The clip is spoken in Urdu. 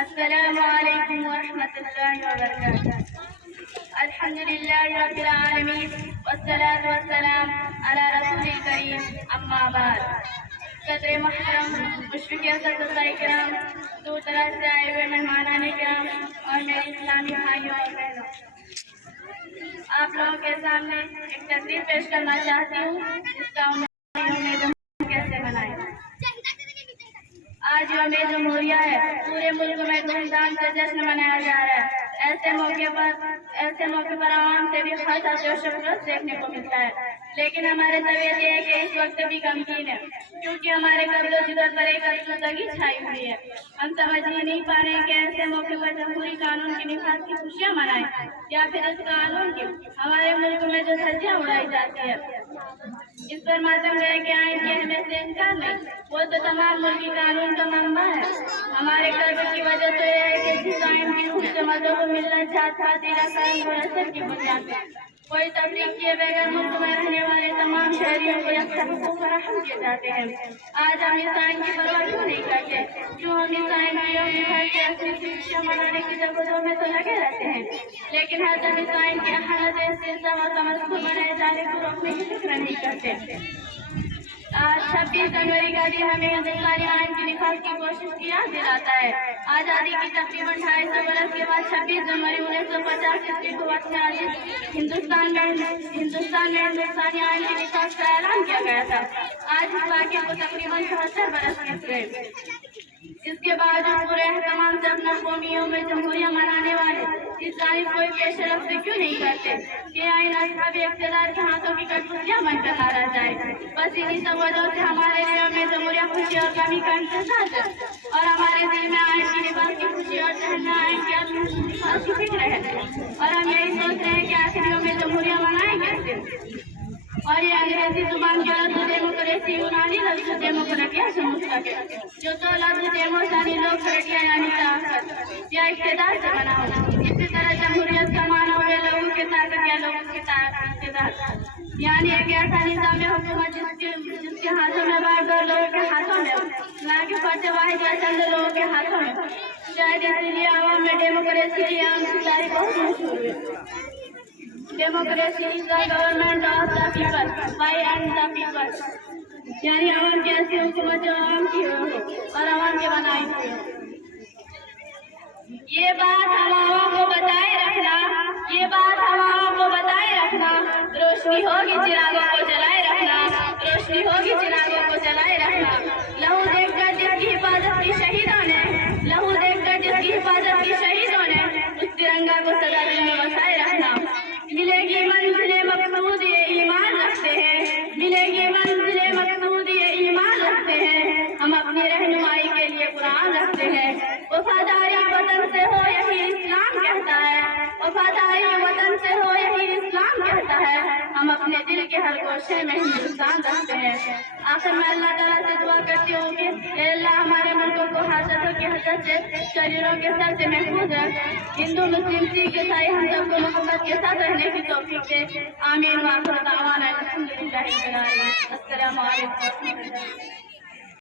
السلام علیکم ورحمۃ اللہ وبرکاتہ۔ الحمد للہ رب العالمین والصلاة والسلام علی رسول کریم، اما بعد۔ صدر محترم، مشرق اساتذہ کرام، دور دراز سے آئے ہوئے مہمانان کرام اور میرے اسلامی بھائیوں اور بہنوں، آپ لوگوں کے سامنے ایک تقریر پیش کرنا چاہتی ہوں جس کا کیسے منائیں۔ آج یوم جمہوریہ ہے، پورے ملک میں دھوم دھام سے جشن منایا جا رہا ہے۔ ایسے موقع پر عوام سے بھی خاصا جوش و خروش دیکھنے کو ملتا ہے، لیکن ہمارے طبیعت یہ ہے کہ اس وقت بھی غمگین ہے، کیونکہ ہمارے قبل و جگر پر ایک افسردگی چھائی ہوئی ہے۔ ہم سمجھ ہی نہیں پا رہے کہ ایسے موقع پر جمہوری قانون کی نفاذ کی خوشیاں منائیں یا پھر اس قانون کی ہمارے ملک میں جو دھجیاں اڑائی جاتی ہے اس پر ماتم رہے کہ آئین کی اہمیت سے انکار نہیں، وہ تو تمام ملکی قانون کا منبع ہے۔ ہمارے قلب کی وجہ تو یہ ہے کہ جس آئین کی روح سے مدعو کو ملنا چاہتا کرم اور اثر کی بنیاد ہے، کوئی تفریق کیے بغیر ملک میں رہنے والے تمام شہریوں کو یکساں حقوق فراہم کیے جاتے ہیں۔ آج ہم اس آئین کی پرواہ کیوں نہیں کرتے؟ کیوں ہم اس آئین کی یوم نہاد کے اصلی خوشیاں منانے کی جگہوں میں تو لگے رہتے ہیں، لیکن ہر جب اس آئین کی احاطہ استحصال اور تمسخر بنائے جانے کو روکنے کی فکر نہیں کرتے۔ آج 26 جنوری کا دن ہمیں ہندوستانی آئین کی نفاذ کی کوشش کی یاد دلاتا ہے۔ آزادی کی تقریباً 250 برس کے بعد 26 جنوری 1950 کو وطن عزیز ہندوستان میں ہندوستانی آئین کی نفاذ کا اعلان کیا گیا تھا۔ آج اس واقعے کو تقریباً 74 برس ہوئے۔ اس کے بعد پورے اہتمام سے اپنا قومیوں میں جمہوریہ منانے والے اس آئین کو پیش رفت کیوں نہیں کرتے کہ آئین اصحاب اقتدار کے ہاتھوں کی کٹپتیاں بن کر نہ رہ جائے۔ بس انہی سب وجہوں سے ہمارے دلوں میں جمہوریہ خوشی اور کمی کا امتزاج ہے، اور ہمارے دل میں آئین کی نفاذ کی خوشی اور ذہن میں آئین کی نفاذ کی فکر ہے، اور ہم یہی سوچ رہے ہیں کہ آخر یوم جمہوریہ منائیں کیسے۔ اور یہ انگریزی زبان کے لفظ ڈیموکریسی یونانی لفظ ڈیموکریٹیا سے مشتق ہے، جو تو لفظ ڈیموسانی لوکریٹیا یعنی طاقت یا اقتدار سے بنا ہو۔ اسی طرح جمہوریت کا معنی ہوئے لوگوں کی طاقت یا لوگوں کی اقتدار، یعنی ایک ایسا نظام حکومت جس کے ہاتھوں میں بار لوگوں کے ہاتھوں میں، نہ کہ فرد واحد یا چند لوگوں کے ہاتھوں میں۔ شاید اسی لیے عوام میں ڈیموکریسی کی عام تعریف بہت مشہور ہے۔ Democracy is the government of the people by and the people, یعنی عوام کی ایسی حکومت جو عوام کی ہو اور عوام کے بنائی ہوئی ہو۔ یہ بات ہم عوام کو بتائے رکھنا، روشنی ہوگی چراغوں کو جلائے رکھنا، روشنی ہوگی چراغوں کو جلائے رکھنا۔ لہو دیکھ کر جس کی حفاظت کی شہیدوں نے، لہو دیکھ کر جس کی حفاظت کی شہیدوں نے، اس ترنگا کو سدا دل میں بسائے رکھنا۔ ملے گی منزل مقصود یہ ایمان رکھتے ہیں، ملے گی منزل مقصود یہ ایمان رکھتے ہیں، ہم اپنی رہنمائی کے لیے قرآن رکھتے ہیں۔ وفاداری وطن سے ہو یہی اسلام کہتا ہے، وفاداری وطن سے ہو یہی اسلام کہتا ہے، ہم اپنے دل کے ہر گوشے میں ہندوستان رکھتے ہیں۔ آخر میں اللہ تعالیٰ سے دعا کرتی ہوں کہ اے اللہ ہمارے ملکوں کو حاجتوں کے حسد سے، شریروں کے سر سے محفوظ رکھ، ہندو مسلم سکھ عیسائی ہم سب کو محبت کے ساتھ رہنے کی توفیق دے۔ آمین وآخر دعوانا الحمدللہ رب العالمین۔ السلام علیکم ورحمۃ اللہ۔